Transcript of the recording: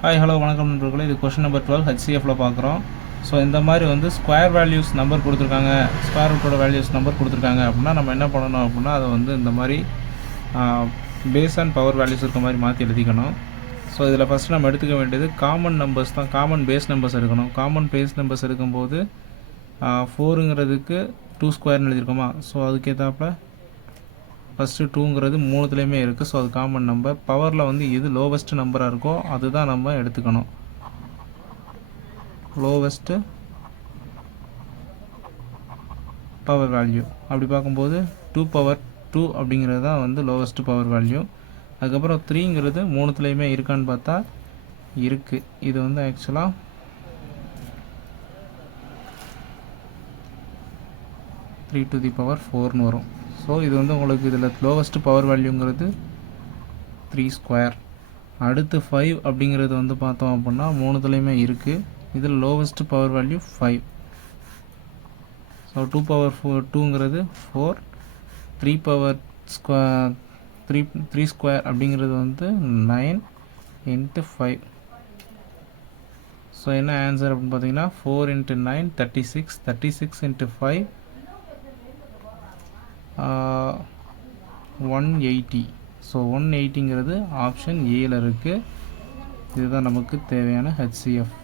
Hi hello வணக்கம் நண்பர்களே. இது கொஷின் நம்பர் 12 ஹெச்சிஎஃப்ல பார்க்குறோம். ஸோ இந்த மாதிரி வந்து ஸ்கொயர் வேல்யூஸ் நம்பர் கொடுத்துருக்காங்க, ஸ்கொயர் ரூட்டோட வேல்யூஸ் நம்பர் கொடுத்துருக்காங்க அப்படின்னா நம்ம என்ன பண்ணணும் அப்படின்னா அதை வந்து இந்த மாதிரி பேஸ் அண்ட் பவர் வேல்யூஸ் இருக்க மாதிரி மாற்றி எழுதிக்கணும். ஸோ இதில் ஃபஸ்ட்டு நம்ம எடுத்துக்க வேண்டியது காமன் நம்பர்ஸ் தான். காமன் பேஸ் நம்பர்ஸ் எடுக்கணும். காமன் பேஸ் நம்பர்ஸ் எடுக்கும்போது 4ங்கிறதுக்கு 2 ஸ்கொயர்னு எழுதியிருக்கோமா. ஸோ அதுக்கேற்றாப்புல ஃபஸ்ட்டு 2ங்கிறது மூணுத்துலேயுமே இருக்குது. ஸோ அது காமன் நம்பர். பவரில் வந்து எது லோவஸ்ட்டு நம்பராக இருக்கோ அதுதான் நம்ம எடுத்துக்கணும். லோவஸ்ட்டு பவர் வேல்யூ அப்படி பார்க்கும்போது 2 பவர் 2 அப்படிங்கிறது தான் வந்து லோவஸ்ட்டு பவர் வேல்யூ. அதுக்கப்புறம் 3ங்கிறது மூணுத்துலேயுமே இருக்கான்னு பார்த்தா இருக்குது. இது வந்து ஆக்சுவலாக 3 to the power 4ன்னு வரும். ஸோ இது வந்து உங்களுக்கு இதில் லோவஸ்ட்டு பவர் வேல்யூங்கிறது 3 ஸ்கொயர். அடுத்து 5 அப்படிங்கிறது வந்து பார்த்தோம் அப்படின்னா மூணுத்துலேயுமே இருக்குது. இதில் lowest power value 5. So 2 power 2ங்கிறது 4. 3 பவர் ஸ்கொயர் 3 ஸ்கொயர் அப்படிங்கிறது வந்து 9 into 5. ஸோ என்ன ஆன்சர் அப்படின்னு பார்த்தீங்கன்னா 4 into 9 36. 36 into 5 180. ஸோ 180ங்கிறது ஆப்ஷன் ஏல இருக்குது. இதுதான் நமக்கு தேவையான ஹெச்சிஎஃப்.